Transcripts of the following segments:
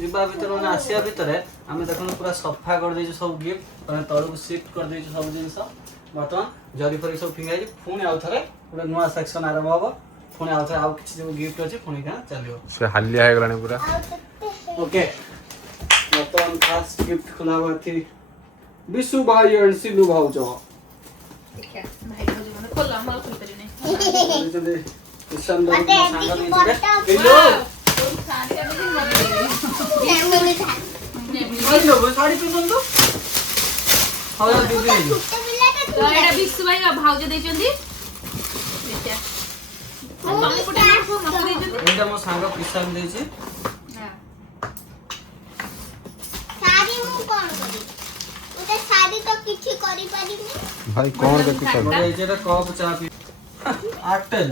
ଯିବା ଭିତରେ ମାନେ ଆସିବା ଭିତରେ ଆମେ ଦେଖନ୍ତୁ ପୁରା ସଫା କରିଦେଇଛୁ ସବୁ ଗିଫ୍ଟ ମାନେ ତଳକୁ ସିଫ୍ଟ କରିଦେଇଛୁ ସବୁ ଜିନିଷ ବର୍ତ୍ତମାନ ଜରି ଫରି ସବୁ ଫିଙ୍ଗା ହେଇଛି ପୁଣି ଆଉ ଥରେ ଗୋଟେ ନୂଆ ସେକ୍ସନ ଆରମ୍ଭ ହବ ପୁଣି ଆଉ ଥରେ ଆଉ କିଛି ଯୋଉ ଗିଫ୍ଟ ଅଛି ପୁଣି କାଁ ଚାଲିବ ସେ ହାଲିଆ ହେଇଗଲାଣି ପୁରା ଓକେ ବର୍ତ୍ତମାନ ଫାର୍ଷ୍ଟ ଗିଫ୍ଟ ଖୋଲା ହବ ଏଠି ବିଶୁ ଭାଇ ଏଣ୍ଡ ସିଲୁ ଭାଉଜ ଦେଖିଆ ଭାଇ ଭାଉଜ ମାନେ ଖୋଲା ମୁଁ ଆଉ ଖୋଲି ପାରିବିନି ଯଦି କିଶନ ଦର ସାଙ୍ଗ ଦେଇଥିଲେ ଶାଢୀ ପିନ୍ଧନ୍ତୁ ହଉ ଦିଦି ଏଇଟା ବିଶୁ ଭାଇ ଭାଉଜ ଦେଇଛନ୍ତି ଦେଖିଆ ତମେ ପଟେ ମତେ ଦେଇଛନ୍ତି ଏଇଟା ମୋ ସାଙ୍ଗ କିଶନ ଦେଇଛି ଶାଢୀ ମୁଁ କଣ କରିବି ଗୋଟେ ଶାଢୀ ତ କିଛି କରିପାରିନି ଭାଇ କଣ ଦେଖୁଛ ଏଇଟା କପ୍ ଚା ପି ଆଟେ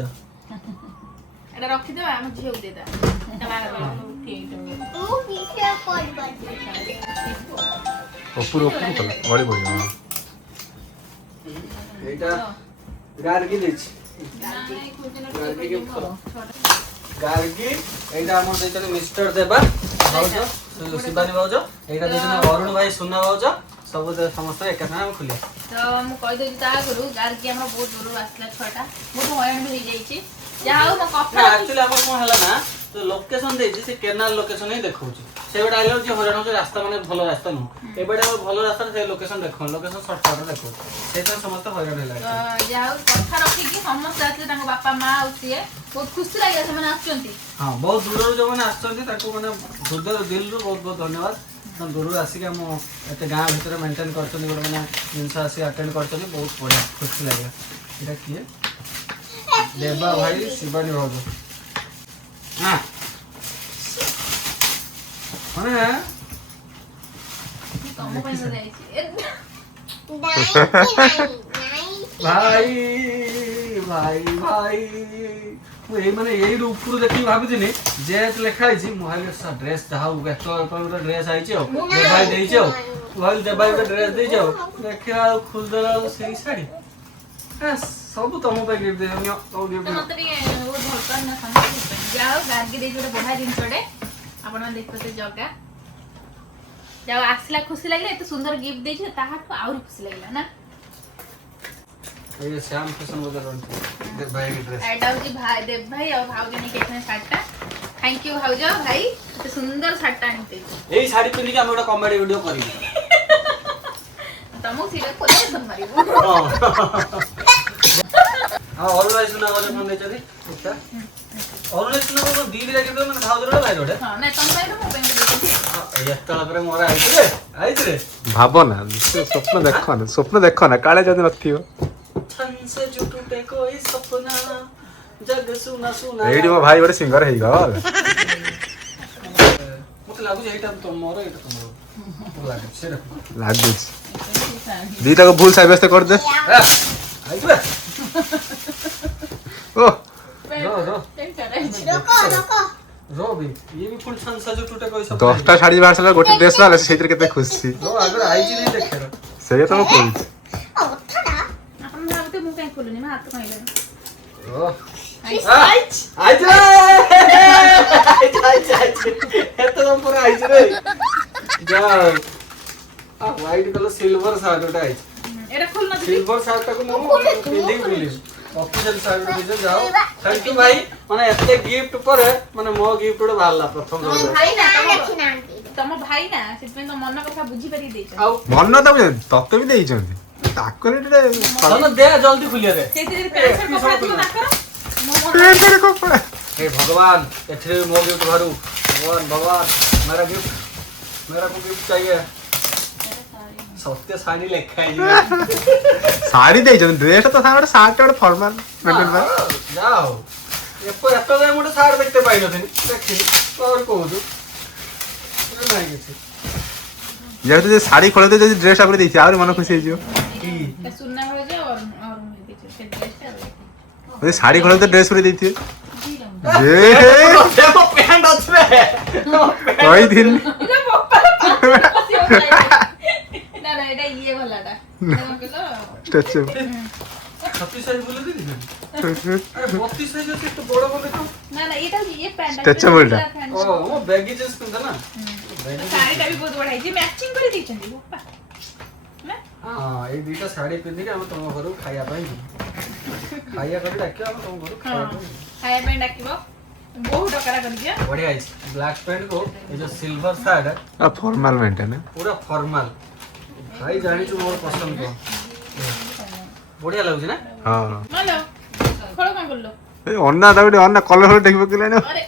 ଏଟା ରଖିଦେବା ଆମ ଝିଅକୁ ଦେଇଦବା ମୁଁ କିଛି କରିପାରିନି ଉପରୁ ଉପରୁ କଲା ଗଳି ପଡ଼ିବ ଏଇଟା ଗାର୍ଗି ଦେଇଛି ଗାର୍ଗି ଏଇଟା ଆମର ଦେଇଛନ୍ତି ମିଷ୍ଟର ଦେବା ଭାଉଜ ଶିବାନୀ ଭାଉଜ ଏଇଟା ଦେଇଛନ୍ତି ଅରୁଣ ଭାଇ ସୁନା ଭାଉଜ ସବୁ ସମସ୍ତେ ଏକା ସାଙ୍ଗେ ଆମେ ଖୋଲିବା ତ ମୁଁ କହିଦେଉଛି ତା ଆଗରୁ ଗାର୍ଗି ଆମର ବହୁତ ଦୂରରୁ ଆସିଲା ଛୁଆଟା ବହୁତ ହଇରାଣ ବି ହେଇଯାଇଛି ଯାହା ହଉ ମୋ କଥା ଆକ୍ଚୁଆଲି ଆମର କଣ ହେଲା ନା ଲୋକେସନ ଦେଇଛି ସେ କେନାଲ ଲୋକେସନ ହିଁ ଦେଖଉଛି ସେଇବାଟେ ଆଇଲା ଯେ ହଇରାଣ ହଉଛି ରାସ୍ତା ମାନେ ଭଲ ରାସ୍ତା ନୁହଁ ଏବାଟେ ଆମର ଭଲ ରାସ୍ତାରେ ସେ ଲୋକେସନ ଦେଖଉନି ଲୋକେସନ ସର୍ଟକଟ୍ ଦେଖଉଛି ସେଇଥିପାଇଁ ସମସ୍ତେ ହଇରାଣ ହେଲା ଯାହା ହଉ କଥା ରଖିକି ସମସ୍ତେ ଆସିଲେ ତାଙ୍କ ବାପା ମା ଆଉ ସିଏ ବହୁତ ଖୁସି ଲାଗିଲା ସେମାନେ ଆସୁଛନ୍ତି ହଁ ବହୁତ ଦୂରରୁ ଯୋଉମାନେ ଆସିଛନ୍ତି ତାକୁ ମାନେ ହୃଦୟ ଦିଲରୁ ବହୁତ ବହୁତ ଧନ୍ୟବାଦ ଦୂରରୁ ଆସିକି ଆମ ଏତେ ଗାଁ ଭିତରେ ମେଣ୍ଟେନ୍ କରିଛନ୍ତି ଗୋଟେ ମାନେ ଜିନିଷ ଆସିକି ଆଟେଣ୍ଡ କରିଛନ୍ତି ବହୁତ ବଢ଼ିଆ ଖୁସି ଲାଗିଲା ଏଇଟା କିଏ ଦେବା ଭାଇ ଶିବାନୀ ଭାଉଜ ମାନେ ତମ ପାଇଁ ବୋଧେ ହେଇଛି ଭାଇ ଭାଇ ଭାଇ ମୁଁ ଏଇ ମାନେ ଏଇ ଉପରୁ ଦେଖିକି ଭାବୁଥିଲି ଯେହେତୁ ଲେଖା ହେଇଛି ମୁଁ ଭାବିଲି ଡ୍ରେସ୍ ଯାହା ହଉ ଏତ ଗୋଟେ ଡ୍ରେସ୍ ଆଇଛି ଆଉ ଦେବାଇ ଦେଇଛି ଆଉ ମୁଁ ଭାବିଲି ଦେବାଇ ଗୋଟେ ଡ୍ରେସ୍ ଦେଇଛି ଆଉ ଦେଖିବା ଆଉ ଖୋଲିଦେଲା ବେଳକୁ ସେଇ ଶାଢ଼ୀ ସବୁ ତମ ପାଇଁ ଗିଫ୍ଟ ଦେଇଛନ୍ତି ମତେ ଟିକେ ବହୁତ ଭଲ ପାଆନ୍ତି ନା ସମସ୍ତେ ଯାହା ହଉ ଗାର୍ଗି ଦେଇଛି ଗୋଟେ ବଢିଆ ଜିନିଷଟେ ଆପଣମାନେ ଦେଖୁଛନ୍ତି ଜଗା ଯାହା ଆସିଲା ଖୁସି ଲାଗିଲା ଏତେ ସୁନ୍ଦର ଗିଫ୍ଟ ଦେଇଛି ତାହାଠୁ ଆହୁରି ଖୁସି ଲାଗିଲା ନା ये श्याम किशन वगैरह देव भाई की ड्रेस एटा होची भाई देव भाई और भाउज ने केखने साडटा थैंक यू भाउज भाई एते सुंदर साडटा आनते एई साड़ी पिन्नी के हम एटा कॉमेडी वीडियो करी तमो सीधा खोले सन मारिबो हां ऑलवेज सुना वाले फोन दे छथि अच्छा ऑलवेज सुना को दीदी रे के माने भाउज रे भाई रोडे हां नै तम भाई रो मो पेंट देछि एतला करे मोरा आइछ रे ଭାବନା ସ୍ୱପ୍ନ ଦେଖ ନା କାଳେ ଯଦି ନଥିବ छन से जो टूटे कोई सपना जग सुना सुना ଏଇଠି ମୋ ଭାଇ ଗୋଟେ ସିଙ୍ଗର ହେଇଗଲ मते लागु जे एटा तमरो एटा तमरो लागु से देखो ଲାଗୁଛି ଦିଟାକୁ ଭୁଲ ସାବ୍ୟସ୍ତ କରିଦେ आइछ रे ଓ रो पेंट कराइछि रो भी ये भी फुल छन से जो टूटे कोई सपना 10ଟା ଶାଢ଼ୀ ବାହାର ସାରିଲା ଗୋଟେ ଡ୍ରେସ୍ ବାହାରିଲା ସେଇଥିରେ କେତେ ଖୁସି रो अगर आइछ नहीं देखे रो ସେଇଆ ତ ମୁଁ କହୁଛି अपन भाबते मु काई खोलुनी मा हाथ कइले रो आइछ आइछ रे आइछ एत दम पर आइछ रे जाओ आ व्हाइट कलर सिल्वर शर्ट उठा आइछ एटा खोल न दीदी सिल्वर शर्ट को मो पिंदी बुली ऑफिशियल शर्ट दे जाओ थैंक यू भाई माने एते गिफ्ट पर माने मो गिफ्ट रे बाहरला प्रथम तम रो भाई ना तम भाई ना सिर्फ तो मन कथा बुझी पारी देछ आउ ମନ ତ ତତେ ବି ଦେଇଛନ୍ତି ତାକୁ ଟିକେ चलो दे जल्दी खुलिया रे सेतिर पेंट कपड़ा दियो ना करो ପ୍ୟାଣ୍ଟରେ କପଡ଼ା हे भगवान एथरे मो गिफ्ट भरू भगवान मेरा गिफ्ट मेरा को गिफ्ट चाहिए सत्य साड़ी लिखा है ଶାଢ଼ୀ ଦେଇଛନ୍ତି ଡ୍ରେସ୍ ତ ସାଙ୍ଗରେ ସାର୍ଟ ଗୋଟେ ଫର୍ମାଲ ମେଣ୍ଟେନ୍ ପାଇଁ ଯାଉ ଏତ ଯାଏ ଗୋଟେ ସାର୍ଟ ଦେଖତେ ପାଇନଥିଲି ଦେଖିଲି ଆଉ କହୁଛୁ ନାହିଁ କିଛି ଯେହେତୁ ଯେ ଶାଢ଼ୀ ଖୋଲିତେ ଯଦି ଡ୍ରେସ୍ ଉପରେ ଦେଇଛି ଆହୁରି ମନ ଖୁସି ହେଇଯିବ सुनना हो जाए और देछ से ड्रेसटा ଯଦି ଶାଢ଼ୀ ଖୋଲିତେ ଡ୍ରେସ୍ ଉପରେ ଦେଇଥିବେ ପ୍ୟାଣ୍ଟ ଅଛି ରେ କହିଥିଲି ना ना एटा ये वालाटा ଷ୍ଟାଚୁ 36 साइज बोले दे अरे 32 साइज है तो बड़ा बोले तो ना ना ये तो ये पैंट Stretchable टा। ओ वो बैगी जींस पिंदा ना ଶାଢ଼ୀଟା ବି ବହୁତ ବଢିଆ ହେଇଛି ମ୍ୟାଚିଂ କରି ଦେଇଛନ୍ତି ବୋପା ନା ହଁ ଏଇ ଦୁଇଟା ଶାଢ଼ୀ ପିନ୍ଧିକି ଆମେ ତମ ଘରକୁ ଖାଇବା ପାଇଁ ଯିବୁ ଖାଇବା କରି ଡାକିବା ଆମେ ତମ ଘରକୁ ଖାଇବା ପାଇଁ ଯିବୁ ଖାଇବା ପାଇଁ ଡାକିବ ବହୁତ ଡକରା କରିଦିଅ ବଢିଆ ହେଇଛି ବ୍ଲାକ୍ ପ୍ୟାଣ୍ଟ को ये जो सिल्वर सार्ट फॉर्मल मेंटेन है पूरा फॉर्मल भाई जानी तू मोर पसंद को बढ़िया लाଗୁଛି ନା हां malo ଖୋଳ କଣ କଲୁ ए अन्ना दाबडी अन्ना कलर हो देखि पकेला न अरे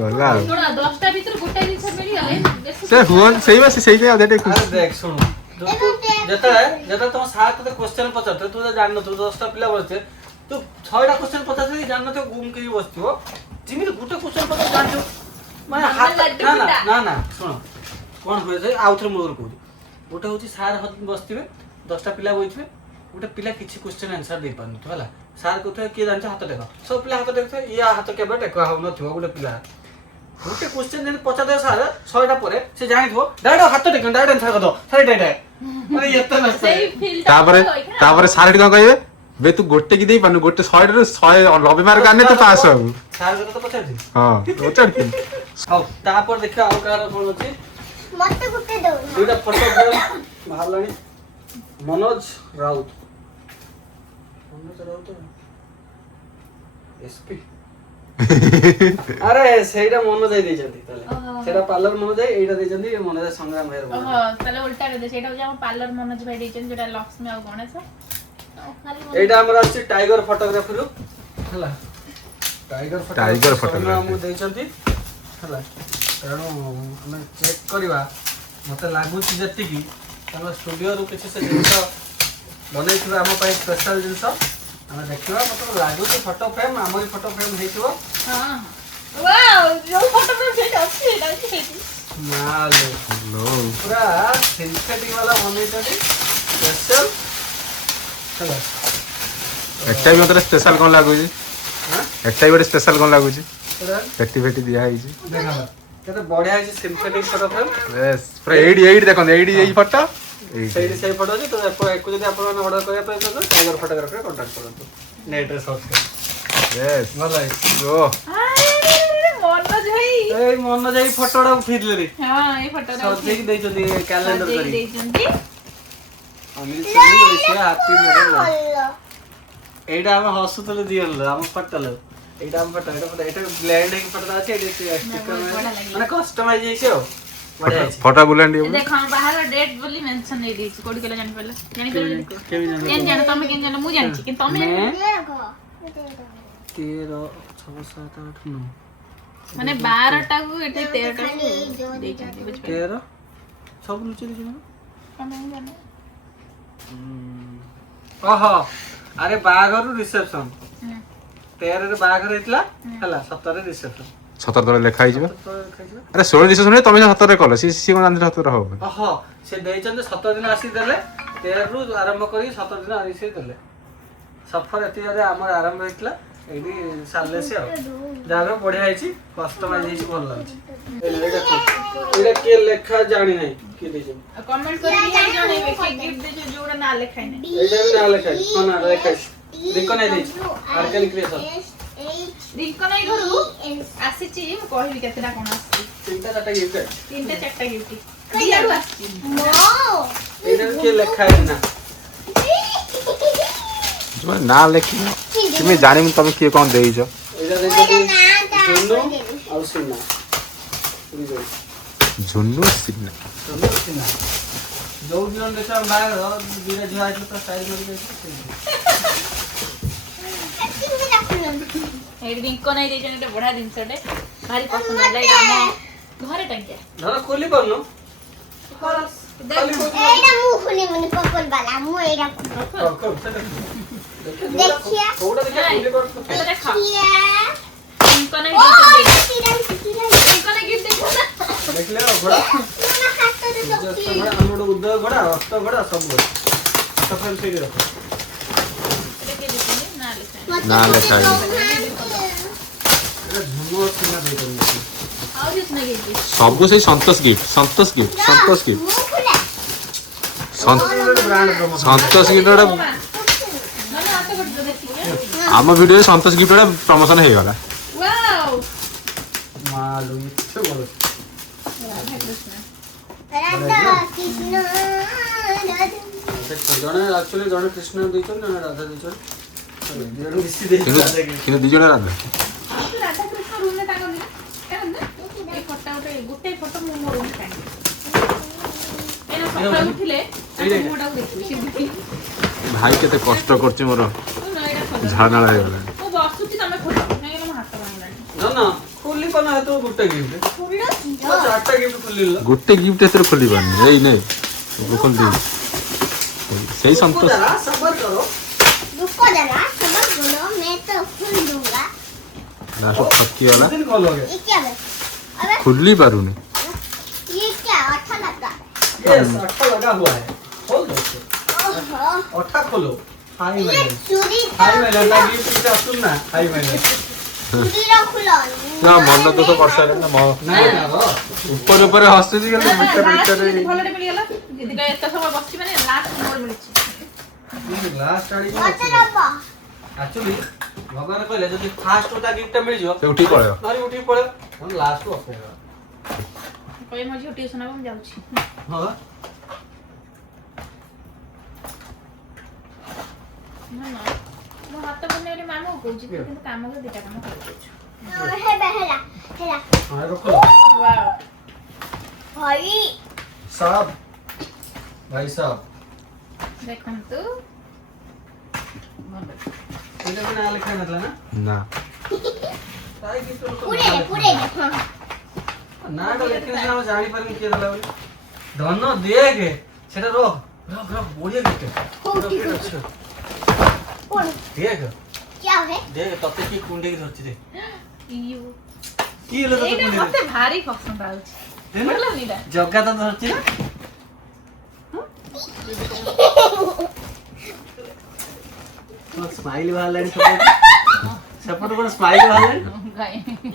गला ଶୁଣ 10ଟା ଭିତରୁ ଗୋଟେ ଜିନିଷ ମିଳିଗଲେ से हुन सही बस सही पे आधे अरे देख सुन जेता तुम साथ तो क्वेश्चन पचारते तू तो जान न तू 10टा पिला बसते तू 6टा क्वेश्चन पचारते जान न तो घूम के बसती हो जिमी गुटे क्वेश्चन पचार जान जो माने हाथ ना ना सुन कोन होय जे आउथर मोर को गोटे होची सार बसतिबे 10टा पिला बइथिबे गोटे पिला किछि क्वेश्चन आंसर दे पानु तो हला सार को के जान हाथ देखो सब पिला हाथ देखो या हाथ केबे टेको हाउ न थिबो गोटे पिला गोटे क्वेश्चन जे पचा दे सार 6टा परे से जानि थो डाइरेक्ट हाथ टेको डाइरेक्ट आंसर कर दो सारे डाइरेक्ट अरे एत्ता न ସେଇ feel ଟା तापरे तापरे सारटी कोन कहबे बे तू गोटे की देई पानु गोटे 100 रे 190 मार्क आने तो पास हो सार को तो पचार दी हां ओचड़ती हाउ तापर देखियो आउ कार कोन अछि मते गुटे दो दुईटा फोटो फ्रेम बाहरलानी मनोज राउत एसपी अरे सेटा मनोज जाई देजंती तले सेटा पार्लर मनोज जाई एटा देजंती मनोज संग्राम भाई ओहो ତାହେଲେ उल्टा कर दे ସେଇଟା ହଉଛି ଆମ ପାର୍ଲର ମନୋଜ ଭାଇ ଦେଇଛନ୍ତି ଯୋଟା ଲକ୍ଷ୍ମୀ ଆଉ ଗଣେଶ एटा हमर अछि टाइगर फोटोग्राफी रो हला टाइगर फोटोग्राफी हम देजंती हला कारण हम चेक करबा मते लागु छि जति की हम स्टूडियो रो किछि से जिंस बनै छु हम पय स्पेशल जिंस हम देखिबा मतलब लागु छि फोटो फ्रेम हमरी फोटो फ्रेम हेतिबो हां वाओ जो फोटो में से अच्छी है अच्छी मालो लो पूरा सिंथेटिक वाला बनै छथि स्पेशल चलो एकटा भी मतलब स्पेशल कोन लागु जी हां एकटा भी स्पेशल कोन लागु जी पूरा फेटी फेटी दिया है जी देखा केते बढ़िया है सिंथेटिक फोटो फ्रेम यस पूरा 88 देखो 88 यही फोटो ସେଇଠି ସେଇ ଫଟୋ ଅଛି ତ ଏକୁ ଯଦି ଆପଣ ଅର୍ଡର କରିବା ପାଇଁ ଚାହୁଁଛନ୍ତି ଟାଇଗର ଫଟୋଗ୍ରାଫିରେ କଣ୍ଟାକ୍ଟ କରନ୍ତୁ ନେଟରେ ସର୍ଚ୍ଚ କରି यस ଭଲ ହେଇଛି ओ ମନୋଜ ଭାଇ ଏଇ ମନ ଯାଇ ଫଟୋଟା ଉଠେଇଥିଲେ ରେ ହଁ ଏଇ ଫଟୋଟା ସଜେଇକି ଦେଇଛନ୍ତି କ୍ୟାଲେଣ୍ଡର ସଜେଇ କରି ଦେଇଛନ୍ତି Amil Singh wish happy marriage ଏଇଟା ଆମେ ହସୁଥିଲେ ଦିଅଲ ଆମ ଫଟୋ ଏଇଟା ଆମ ଫଟୋ ଏଇଟା ବ୍ଲେଣ୍ଡ ହେଇକି ଫଟୋ ଅଛି ଏଇଟା ଷ୍ଟିକର ମାନେ କଷ୍ଟମାଇଜ ହେଇଛି ଆଉ ବଢିଆ ହେଇଛି फोटो बुलांडी ଦେଖ ଆମ ବାହାର ଡେଟ୍ ବୋଲି ମେନସନ ହେଇ ଦେଇଛି କୋଉଠି କେଲା ଜାଣି ପାରିଲା ଜାଣି ପାରିଲା କେମିତି ଜାଣିବ କେନ୍ ଜାଣ ତମେ କେନ୍ ଜାଣ ମୁଁ ଜାଣିଛି କିନ୍ତୁ ତମେ ଜାଣିନ। 13 6 7 8 9 ମାନେ 12ଟା କୁ ଏଠି 13ଟା କୁ ଦେଇଛନ୍ତି ବୁଝିପାରିଲ 13 ସବୁ ଲୁଚି ଦେଇଛି ନା ତମେ ଜାଣ ओहो अरे बाघर रिसेप्शन 13 रे बाघर हेतला हला 17 रे रिसेप्शन 17 तले लिखा हिजबा अरे 16 डिसेस सुने तमे 17 रे कल सी कोन आंध्र 17 हो ओहो से देइचन 17 दिन आसी देले 13 रु आरंभ करी 17 दिन आसी देले सफर एति जदे हमर आरंभ हेतला एडी साले से जागा बढ़िया हैची कस्टमाइज हैची भल लागछि ए देखो एटा के लेखा जानि नै के देइछ कमेंट करी दिया जणेबे के गिफ्ट दे जोड़ा ना लिखाई नै एटा भी ना लेखाई कोन ना लेखाई देखो नै देइछ आर्कन क्रिएशन रिंको नै घरु आसी छी म कहबी केतेटा कोन आसी तीनटा चारटा गिफ्ट तीनटा चारटा गिफ्ट दियाडू आसी एटा के लेखाई ना तुम ना लेखि तुम जानि तुम के कोन देइछ एटा देखो जुन्नू और सिन्ना झुन्नू सिन्ना जो दिन देखा बाहर धीरे धीरे आइलो तो साइड में ए रिंको नै दे जने बडा दिन छटे भारी पसंद आला एटा हम घरे टांगिया धर खोली परनो एटा मु खुनी मने पर्पल वाला मु एटा देखिया थोड़ा देखा खोली कर एटा देखा किया रिंको नै ओ दे तिरन रिंको नै गिफ्ट देखो ना देख ले घोड़ा ना हाथ तो जस्ट घोड़ा हमरो उद्ध घोड़ा रक्त घोड़ा सब तो फिर से रखो एटा के दिखनी ना लिखाई ना लेखाई एटा झुमो सिना दे दो आउ दिस नै गिफ्ट सब से संतोष गिफ्ट संतोष गिफ्ट मु खुला ब्रांड प्रमोशन संतोष गिफ्ट माने आते बड देखिए आम वीडियो संतोष गिफ्ट प्रमोशन हो गला वाओ ମାଲୋ ଏତେ ବଡ଼ ରାଧା କୃଷ୍ଣ ରାଧା କୃଷ୍ଣ ଜଣେ ଆକ୍ଚୁଆଲି ଜଣେ କୃଷ୍ଣ ଦେଇଛନ୍ତି ଜଣେ ରାଧା ଦେଇଛନ୍ତି ଜଣେ ମିଶି ଦେଇଛନ୍ତି ରାଧା କୃଷ୍ଣ। କିନ୍ତୁ ଦି ଜଣ ରାଧା ରାଧା କୃଷ୍ଣ ରୁମ୍ ରେ ତାଙ୍କନ୍ତି ନା ଏ ଫଟୋ ଗୋଟେ ଫଟୋ ମୁଁ ମୋ ରୁମ୍ ଟାଙ୍ଗି ଏଇନା ସକାଳୁ ଉଠିଲେ ତାଙ୍କ ମୁହଁଟାକୁ ଦେଖିବି ସେମିତି ଭାଇ କେତେ କଷ୍ଟ କରୁଛି ମୋର ଏଇଟା ଖୋଲ ଝାଳ ହେଇଗଲା ମୁଁ ବସୁଛି ତମେ ଖୋଲ କାହିଁକି ମୋ ହାତ ଭାଙ୍ଗିଲାଣି ନା ନା ଖୋଲି ପାରୁନା ତ ଗୋଟେ ଗିଫ୍ଟ ଚାରିଟା ଗିଫ୍ଟ ଖୋଲିଲ ଗୋଟେ ଗିଫ୍ଟ ଏଥିରେ ଖୋଲି ପାରୁନି ଏଇ ନେ ଖୋଲି ଦେଇ ସେଇ ସନ୍ତୋଷ सबर करो रुको जरा सबर करो मैं तो खोल दूंगा ନା ସବୁ ଠକି ଗଲା दिन खोलोगे ये क्या है अबे ଖୋଲି ପାରୁନି ये क्या अच्छा लगा यस अट्ठा लगा हुआ है खोल दो इसे। ओहो अट्ठा खोलो हाई ये मैडम चूड़ी हाई मैडम ता गिफ्ट का सुन ना हाई मैडम चूड़ी रा खुलो ନା ମନ ଦୋଷ କରିସାରିଲେଣି ନା नहीं ना रो ଉପରେ ଉପରେ ହସୁଛି କିନ୍ତୁ ଭିତରେ ଭିତରେ ଭଲଟେ ମିଳିଗଲା ଦିଦି କହିଲେ ଏତେ ସମୟ ବସିଛି ମାନେ ଲାଷ୍ଟ ମୋର ମିଳିଛି ये ग्लास टाड़ी मत रब्बा एक्चुअली भगवान कहले जदि फास्ट होता गिफ्ट मिल जो ସେ ଉଠିକି ପଳେଇବ धरी उठी पड़े हम लास्ट को अपेगा କହିଲେ ମୋ ଝିଅ ଟିଉସନ ହବ ମୁଁ ଯାଉଛି हां ନା ନା ମୋ ହାତ ବନେଇଲେ ମାମୁଁ କହୁଛି କିନ୍ତୁ କାମ କରି ଦିଟା କାମ କରିଦେଉଛୁ हे बहला हेला हां रखो ୱାଓ भाई साहब भाई साहब ଦେଖନ୍ତୁ इधर में नाम लिखा मतलब ना ନା ताई गिफ्ट तो पूरे हां ना तो लेकिन से हम जानी पर के दला बोली धन देख सेटा रो रख बढ़िया गिफ्ट कौन देख क्या है देख तते की कुंडे की धरती दे ଇୟୁ की ले तो ଏଇଟା कुंडे ମତେ ଭାରି ପସନ୍ଦ ଆଉଛି देना ଭଲ ନିଟା जग्गा तो धरती ना स्माइल वाला नहीं सपोर्ट पर स्माइल वाला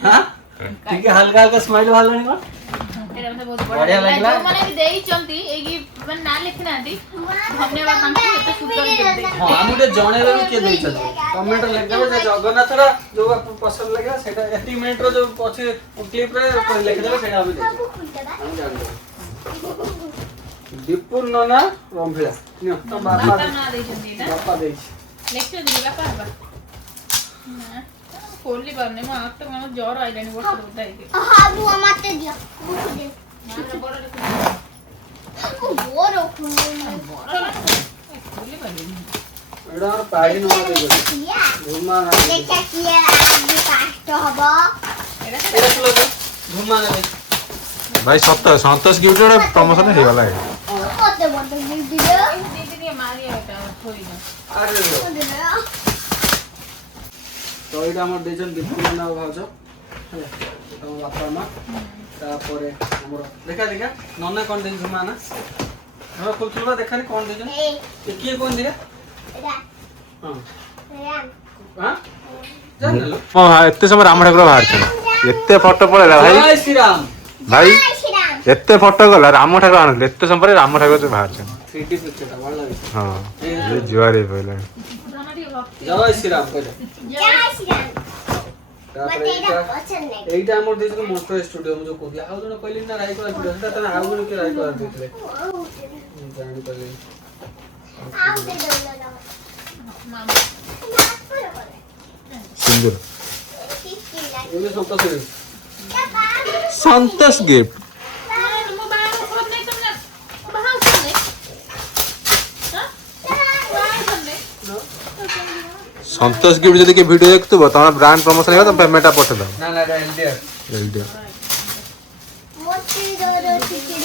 हां ठीक है हल्का हल्का स्माइल वाला नहीं कौन ଏଇଟା ମତେ ବହୁତ ବଢିଆ ବଢିଆ ଲାଗିଲା। ଲାଗିଲା ଯୋଉମାନେ ବି ଦେଇଛନ୍ତି ଏଇ ଗିଫ୍ଟ ମାନେ ନାଁ ଲେଖି ନାହାନ୍ତି ଧନ୍ୟବାଦ ତାଙ୍କୁ ଏତେ ସୁନ୍ଦର ଗିଫ୍ଟ ଦେଇଛନ୍ତି हां हम गुटे जणेले भी के दैछन कमेंट लिख देबे जे जगन्नाथ रा जो आपको पसंद लगे सेटा 80 मिनिट रो जो पछी क्लिप रे लिख देबे सेटा हम देछन सब खुल देबा हम जान देबे दीपुर नना रंभिला नियो तो बापा ବାପା ନାଁ ଦେଇଛନ୍ତି ଏଇଟା बापा ଦେଇଛି ଲେଖିଛନ୍ତି ବାପା ବାପା ଖୋଲି ପାରୁନି ମୋ ହାତ କଣ ଜ୍ୱର ଆଇଲାଣି ବର୍ଷ ଉଦା ହେଇକି हां बुआ मत दियो बुक दे ବଡ वो रखूं ଖୋଲି ପାରିବିନି एडा पाड़ी न देबे किया घुमा ना देखा किया आगे फास्ट हबो ଏଇଟା एडा चलो घुमा ना दे ଭାଇ ସନ୍ତୋଷ ଗିଫ୍ଟ ଗୋଟେ ପ୍ରମୋସନ ହେଇଗଲା ओते बोतल दे दियो ଦିଦି ଟିକେ ମାରିଆ ଏଟା ଥୋଇନା अरे रे दे तो एटा हमर देजन दीपुर नना भाउज ହେଲା तो बापा मां तापर हमर देखा देखा नना कोन देन घुमा ना घर खोलथुबा देखानी कोन देजन ए ये किए कोन दिया रा हां रा हां जानलो ହଁ ଏତେ ସମୟ ରାମ ଠାକୁର ବାହାରିଛନ୍ତି ଏତେ ଫଟୋ ପଳେଇଲା ଭାଇ जय श्री राम ଭାଇ जय श्री राम ଏତେ ଫଟୋ ଗଲା ରାମ ଠାକୁର ଆଣିଲେ ଏତେ ସମୟ ପରେ ରାମ ଠାକୁର ଯୋଉ ବାହାରିଛନ୍ତି 3D पिक्चर ता वाला ହଁ ଏ ଜୁଆର ହେଇ ପଇଲାଣି ଧନ ଟିକେ ଭକ୍ତି जय श्री राम कहले जय श्री राम तापर मते एटा एटा पसंद नहीं एटा हमर देजन मोस्टर स्टूडियो में जो कहला आउ जण कहली ना राय करा स्टूडियो सेटा तने आउ जण के राय करा देतले जानि पले आओ दे दो ना ମାମା ସିନ୍ଦୁର ये संतोष रे ସନ୍ତୋଷ ଗିଫ୍ଟ ମୋ ବାହାଘର ଫୋନ ନେଇ ତମେ ବାହାଘର ଫୋନ ନେଇ ବାହାଘର ନେଇ ସନ୍ତୋଷ ଗିଫ୍ଟ ଯଦି କିଏ ଭିଡ଼ିଓ ଦେଖୁଥିବ ତମର ବ୍ରାଣ୍ଡ ପ୍ରମୋସନ ହେଇଗଲା ତମ ପେମେଣ୍ଟଟା ପଠେଇଦବ ना ना एलडीआर ଏଲଡିଆ मोती दो दो टिकट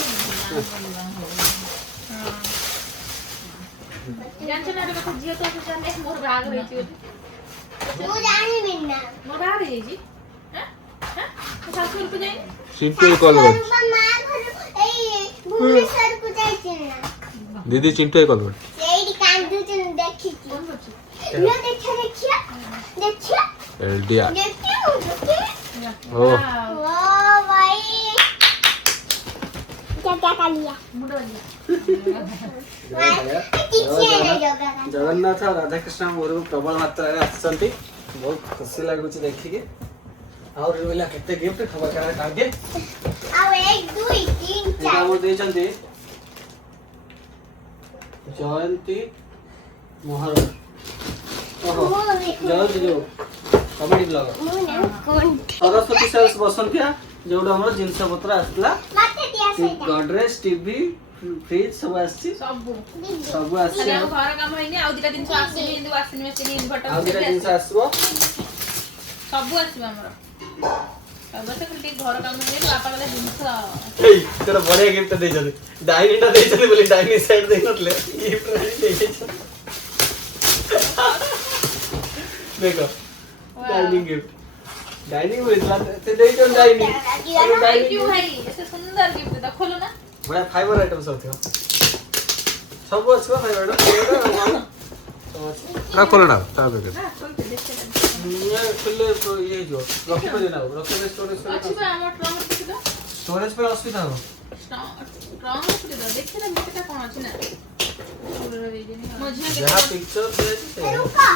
ଜାଣିଛ ନା ଗୋଟେ କଥା ଝିଅ ତ ଆସୁଛି ଆମେ ମୋର ବାହାଘର ହେଇଛି ବୋଲି तू जानी बिना ମୋର ବାହାଘର ହେଇଯାଇଛି ଶାଶୁଘରକୁ ଯାଇନି ଚିଣ୍ଟୁ କଲ୍ କରୁଛି मां घर ए भुवनेश्वर को जाइछिन ना ଦିଦି ଚିଣ୍ଟୁ କଲ୍ କରୁଛି एडी कांदुचन देखि ଫୋନ କରୁଛି यो देखिया ଏଲଡିଆ देखियो ओ। Wow, ओ भाई क्या क्या कर लिया ମୁଣ୍ଡ ବାଜିଲା। किसी ने जोगा जगन्नाथ और राधा कृष्ण मोर प्रबल मात्रा रे आछंती बहुत खुशी लागुची देखि के ଆହୁରି ରହିଲା କେତେ ଗିଫ୍ଟ ଖବର କାରଣ ଟାର୍ଗେଟ ଆଉ 1 2 3 ଏଇଟା 4 ଆମର ଦେଇଛନ୍ତି ଜୟନ୍ତୀ ମହାରାଜ ଓହୋ ଜୟନ୍ତୀ ଯୋଉ କମେଡି ବ୍ଲଗର ସରସ୍ୱତୀ ସେଲ୍ସ ବସନ୍ତିଆ ଯୋଉଟା ଆମର ଜିନିଷ ପତ୍ର ଆସିଥିଲା ମତେ ଦିଆ ସେଇଟା ଗଡରେଜ ଟିଭି ଫ୍ରିଜ ସବୁ ଆସିଛି ସବୁ ସବୁ ଆସିଛି ଖାଲି ଆମ ଘର କାମ ହେଇନି ଆଉ ଦିଟା ଜିନିଷ ଆସିନି କିନ୍ତୁ ୱାସିଂ ମେସିନ୍ ଇନଭର୍ଟର ଆଉ ଦିଟା ଜିନିଷ ଆସିବ ସବୁ ଆସିବ ଆମର ସବୁ ଆସିବ ଖାଲି ଟିକେ ଘର କାମ ହେଇନି ବାପା କହିଲେ ଜିନିଷ ଏଇ ତୋର ବଢିଆ ଗିଫ୍ଟ ଦେଇଛନ୍ତି ଡାଇନିଂ ଟା ଦେଇଛନ୍ତି ବୋଲି ଡାଇନିଂ ସେଟ୍ ଦେଇନଥିଲେ ଗିଫ୍ଟ ଦେଇଛନ୍ତି ଦେଖ ଡାଇନିଂ ଗିଫ୍ଟ ଡାଇନିଂ ମିଳିଥିଲା ସେ ଦେଇଛନ୍ତି ଡାଇନିଂ थैंक यू भाई ऐसे सुंदर गिफ्ट था खोलो ना ବଢିଆ ଫାଇବର ଆଇଟମ ସବୁ ଥିବ ସବୁ ଅଛି ବା ଫାଇବର ଆଇଟମ ସବୁ ଅଛି ନା ଖୋଲ ନା ତା ଦେଖେ हां खोल के देख ଇଏ ଖୋଲିଲେ ଇଏ ହେଇଯିବ ରଖିପାରିବେ ନା ରଖିଲେ ଷ୍ଟୋରେଜ अच्छी बा हमर ट्रंक रखि दो ଷ୍ଟୋରେଜ ପାଇଁ ଅସୁବିଧା ହବ ट्रंक रखि दो देखि ना मिटा कोन अछि ना मुझे ଯାହା ପିକ୍ଚର ଦିଆଯାଇଛି ସେ रुको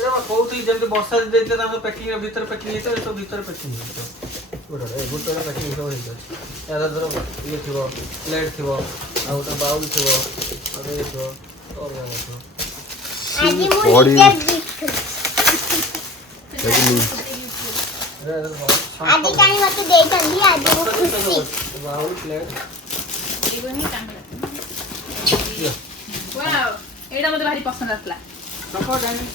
ଏଟା କୋଉଠି ଯେମିତି ବର୍ଷା ଦେଇଥିଲେ ତାଙ୍କ ପ୍ୟାକିଂ ଭିତରେ ପ୍ୟାକିଂ ହେଇଥିବ ଏ ସବୁ ଭିତରେ ପ୍ୟାକିଂ ହେଇଥିବ ଗୋଟେ ପ୍ୟାକିଂ ସବୁ ହେଇଥିବ ଏହାର ଧର ଇଏ ଥିବ ପ୍ଲେଟ୍ ଥିବ ଆଉ ଗୋଟେ ବାଉଲ ଥିବ ଆଉ ଇଏ ଥିବ ଅଲଗା ଥିବ ଆଜି ମୁଁ ବଡି ନିଜେ ଗିଫ୍ଟ ଆଜି କାହିଁ ମତେ ଦେଇଛନ୍ତି ଆଜି ମୁଁ ଖୁସି ବାଉଲ ପ୍ଲେଟ୍ ये बनी काम वाओ एटा मते भारी पसंद आतला ରଖ ଡାଇନିଂ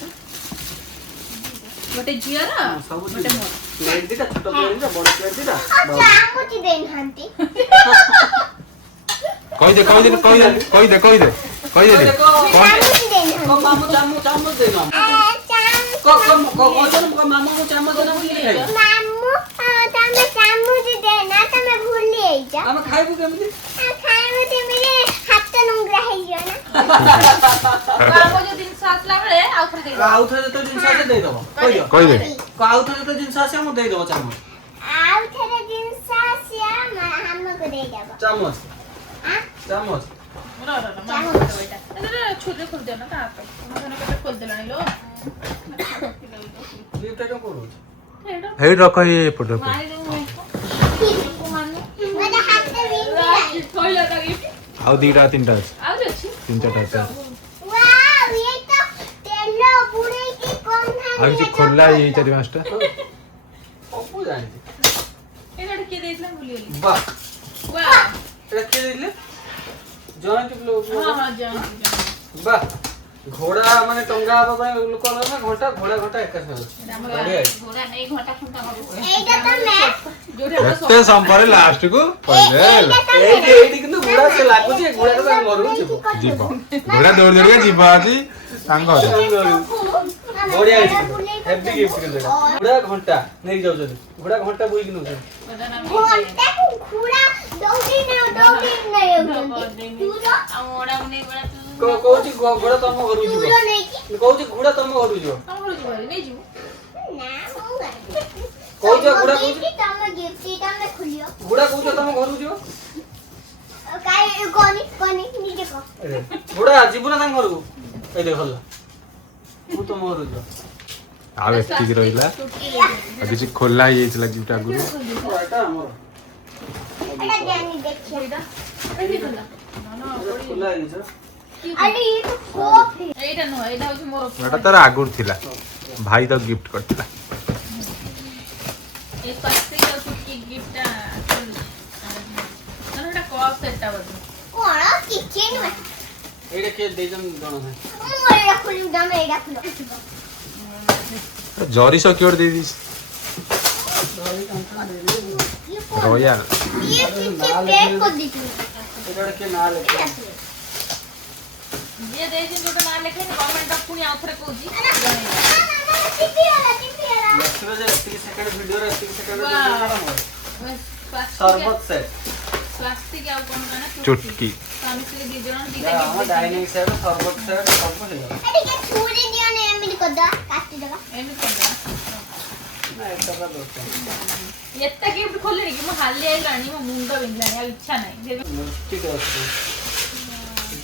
गोटे जियर ସବୁ गोटे मोर ପ୍ଲେଟ୍ ଦିଟା ଛୋଟ ପ୍ଲେଟ୍ ଦିଟା ବଡ଼ ପ୍ଲେଟ୍ ଦିଟା ଆଉ ଚାମଚ ଦେଇନାହାନ୍ତି କହିଦେ ଚାମଚ ଦେଇନାହାନ୍ତି ମାମୁ ଚାମଚ ଦେଇନ ମାମୁ ଚାମଚ ଦେନା ବୋଲି ଖାଇ ମାମୁ ତମେ ଚାମଚ ଦେନା ତମେ ଭୁଲି ଯାଇଛ ଆମେ ଖାଇବୁ କେମିତି ଖାଇବ ତେମିତି ହାତ ନୁଙ୍ଗରା ହେଇଯିବ ନା बाबू जो दिन साथ लागले आउ थरे देई ଆଉ ଥରେ ଯେତେ ଜିନିଷ ଆସେ ଦେଇଦବ କହିଦିଅ କହିଦେ ଆଉ ଥରେ ଯେତେ ଜିନିଷ ଆସେ ମୁଁ ଦେଇଦବ ଚାମଚ ଆଉ ଥରେ ଜିନିଷ ଆସିଆ ଆମକୁ ଦେଇଦବ ଚାମଚ ଆଁ? ଚାମଚ छोटे खोल देना ता पे खोल देलानी लो गिफ्ट आइटम कोड होछ ହେଇ ରଖ ଏଇ ଏପଟ ରଖ मारी दे ମତେ ହାତ ବିନ୍ଧି खोला ता गिफ्ट ଆଉ ଦିଟା ତିନିଟା ଅଛି आउ अछि ତିନି ଚାରିଟା ଅଛି ୱାଓ ଇଏ ତ ତେଲ ବୁଡେଇକି କମ ଆଉ କିଛି ଖୋଲା ହେଇ ଚାରି ପାଞ୍ଚଟା ଅପୁ ଜାଣିଛି एटा के देइतला भूली गेली ବାহ वाओ ଏଟା କିଏ ଦେଇଥିଲେ ଜୟନ୍ତୀ ବ୍ଲଗ हां हां जान ବାহ ଘୋଡ଼ା ମାନେ ଟଙ୍ଗା ହବା ପାଇଁ ଲୋକ ନା ଘଣ୍ଟା ଘୋଡ଼ା ଘଣ୍ଟା ଏକା ସାଙ୍ଗରେ ବଢିଆ ହେଇଛି। घोड़ा नहीं घंटा खुंटा मारो ଏଇଟା ତମେ जोटे ଏତେ ସମୟରେ ଲାଷ୍ଟ କୁ କହିଲେ ହେଲା। ଏଇଠି ଏଇଠି କିନ୍ତୁ ଘୋଡ଼ା ସେ ଲାଗୁଛି ଘୋଡ଼ାଟା ତାଙ୍କ ଘରକୁ ଯିବ ଯିବ ଘୋଡ଼ା ଦୌଡ଼ି ଦୌଡ଼ିକା ଯିବ ଆଜି ତାଙ୍କ ଘରେ ବଢିଆ ହେଇଛି ହେଭି ଗିଫ୍ଟ କିନ୍ତୁ ଏଟା ଘୋଡ଼ା ଘଣ୍ଟା ନେଇକି ଯାଉଛନ୍ତି ଘୋଡ଼ା ଘଣ୍ଟା ବୋଇକି ନେଉଛନ୍ତି ଘଣ୍ଟାକୁ ଘୋଡ଼ା ଦୌଡ଼ି ନେଉଛନ୍ତି କହୁଛି ଘୋଡ଼ା ତମ ଘରକୁ ଯିବ ଦୂର ନେଇକି କହୁଛି ଘୋଡ଼ା ତମ ଘରକୁ ଯିବ हम घर जीवा नहीं जीव ନା ମୁଁ କହୁଛ ଘୋଡ଼ା କହୁଛି ତମ ଗିଫ୍ଟ ତମେ ଖୋଲିଅ ଘୋଡ଼ା କହୁଛ ତମ ଘରକୁ ଯିବ କାଇ କୋନି କୋନି ନିଜେ କହ ଘୋଡ଼ା ଯିବୁ ନା ତାଙ୍କ ଘରକୁ ଏଇ ଦେଖ ଭଲ ମୁଁ ତମ ଘରକୁ ଯିବ ଆଉ ଏତିକି ରହିଲା ଆଉ କିଛି ଖୋଲା ହେଇଯାଇଥିଲା ଗିଫ୍ଟ ଆଗରୁ ଏଟା ଆମର ଏଟା ଜାନି ଦେଖିଆ एटा एटी खोला ना ଖୋଲା ହେଇଛି ଆରେ ଇଏ ତ କୋପ एटा नो एटा होची मोर ଏଟା ତାର ଆଗରୁ ଥିଲା ଭାଇ ତ ଗିଫ୍ଟ କରିଥିଲା ए पासे का कुछ गिफ्ट ना एटा कप सेटटा बदे कोण କିଛି ନୁହେଁ ଏଇଟା କିଏ ଦେଇଛନ୍ତି ଜଣା ନାହିଁ ମୁଁ ଏଇଟା ଖୋଲିବି ତମେ ଏଇଟା ଖୋଲ ଜରି ସକିଓର ଦେଇଦିସ୍ ରୟାଲ ଇଏ କିଛି ପ୍ୟାକ୍ କରିଦେଇଛି ଏଇଟା ଗୋଟେ କିଏ ନାଁ ଲେଖା जे देजिन जोटा ना लेखे कमेंट पुनी आउथरे कहूची ଲେଖିବ ଯେ ଏତିକି ସେକେଣ୍ଡ ଭିଡ଼ିଓରେ ଏତିକି ସେକେଣ୍ଡ स्वास्थ्य ସରବତ ସେଟ୍ स्वास्थ्य क्या कोन ना ଚୁଟକି स्वामी से दी जण ଆମ दीदा ଡାଇନିଂ ସେଟ୍ ସରବତ ସେଟ୍ ସବୁ ହେଇଗଲା ଟିକେ ଛୁରୀ ଦିଅ ନା ଏମିତି କରିଦବା କାଟିଦବା एम करदा ନା ଏଟା ଦରକାର एत्ता गिफ्ट खोले कि मो हाली आइलानी मो मुंड बिंदलानी आ इच्छा नाही ठीक ଅଛି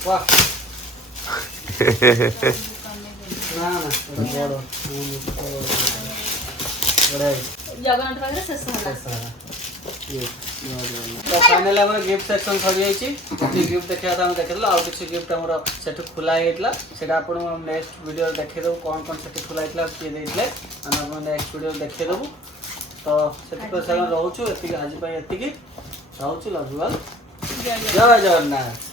ବାহ ନା ନା ବଡ଼ ବଢ଼ିଆ ହେଇଛି ଜଗନ୍ନାଥ ପାଖରେ ଶେଷ ହେଲା। ତ ଫାଇନାଲି ଆମର ଗିଫ୍ଟ ସେକ୍ସନ ସରିଯାଇଛି। କିଛି ଗିଫ୍ଟ ଦେଖିବା ଆମେ ଦେଖିଦେଲୁ, ଆଉ କିଛି ଗିଫ୍ଟ ଆମର ସେଠୁ ଖୋଲା ହେଇଯାଇଥିଲା, ସେଇଟା ଆପଣଙ୍କୁ ନେକ୍ସଟ ଭିଡ଼ିଓରେ ଦେଖେଇଦେବୁ କ'ଣ କ'ଣ ସେଠି ଖୋଲା ହେଇଥିଲା କିଏ ଦେଇଥିଲେ, ଆମେ ଆପଣଙ୍କୁ ନେକ୍ସଟ ଭିଡ଼ିଓରେ ଦେଖେଇଦେବୁ। ତ ସେଥିପାଇଁ ସେମାନେ ରହୁଛୁ, ଏତିକି ଆଜି ପାଇଁ ଏତିକି ରହୁଛୁ। Love you all. ଜୟ ଜଗନ୍ନାଥ।